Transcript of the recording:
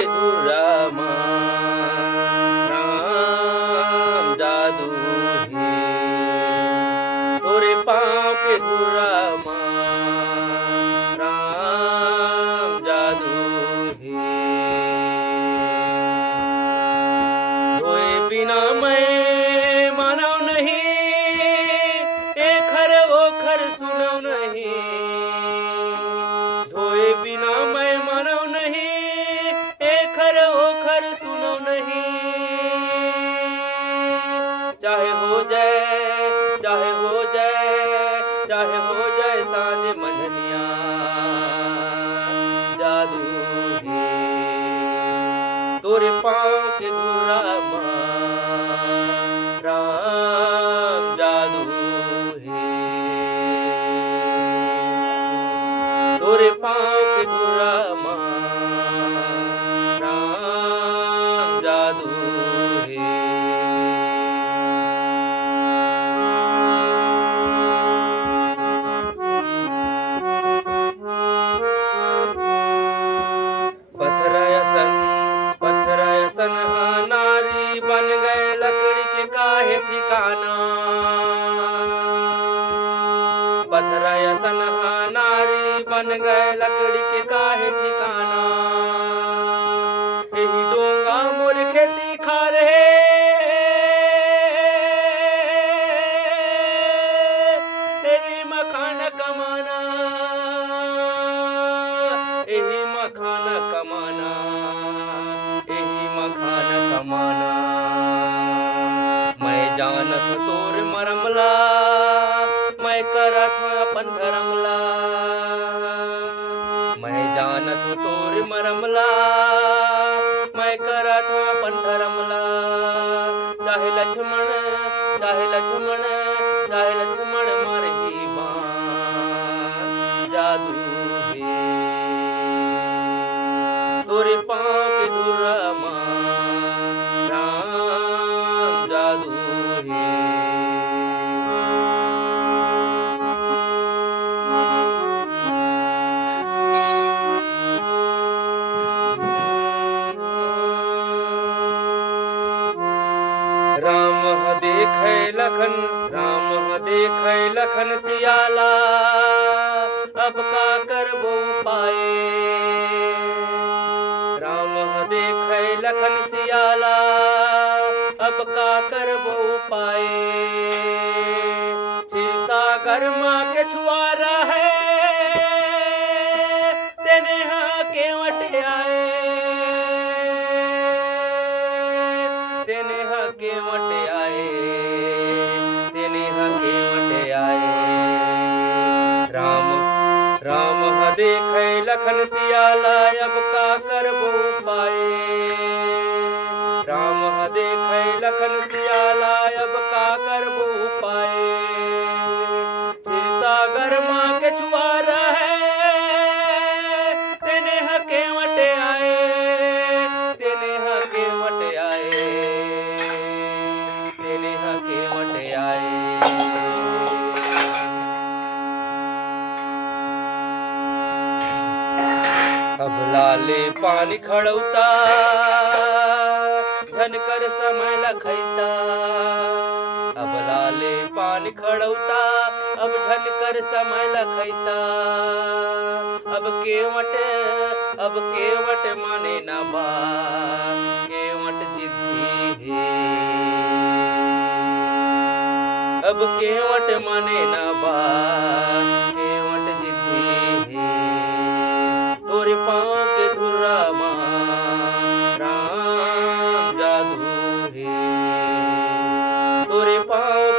के धुरा राम जादू है तोरे पाँव के धुरा राम जादू है धोए बिना मैं मानव नहीं एक खर वो खर सुनव नहीं धोए बिना मैं मानव नहीं एक खर वो खर सुनव नहीं चाहे हो जाए चाहे हो जाए चाहे हो जाए सांझ मंझनिया जादू है तोरे पाँव के धुरा राम जादू है तोरे पाँव के धुरा राम जादू है पत्थरसन नारी बन गए लकड़ी के काहे ठिकाना पत्थरसन नारी बन गए लकड़ी के काहे ठिकाना यही डोंगा मोर खेती खा रहे यही मखाना कमाना यही मखाना कमाना यही मखाना कमाना मैं जानत तोर मरमला मैं करत हूँ अपन धर्मला मैं जानत तोर मरमला मैं करत हूँ अपन धर्मला चाहे लक्ष्मण चाहे लक्ष्मण चाहे लक्ष्मण मरही बाण जादू है तोरे पाँव के धुरा राम जादू है राम देखे लखन सियाला अब का करबो पाए राम देखे लखन सियाला अब का करबो पाए क्षीरसागर माँ के छुआरा है तेने हाँ केवट आए तेने हाँ केवट आए तेने हाँ केवट आए राम देखे लखन सियाला अब का करबो पाए राम देखे लखन सियाला अब का करबो पाए क्षीरसागर माँ के छुआरा है तेने हाँ केवट आए तेने हाँ केवट आए तेने हाँ केवट आए अब लाले पानी खड़ौता झनकर समय लखैता अब लाले पानी खड़ौता अब झनकर समय लखैता अब केवट माने ना बा केवट जिद्दी है अब केवट माने ना बा केवट जिद्दी है तोरे पाँव के धुरा राम जादू है तोरे पाँव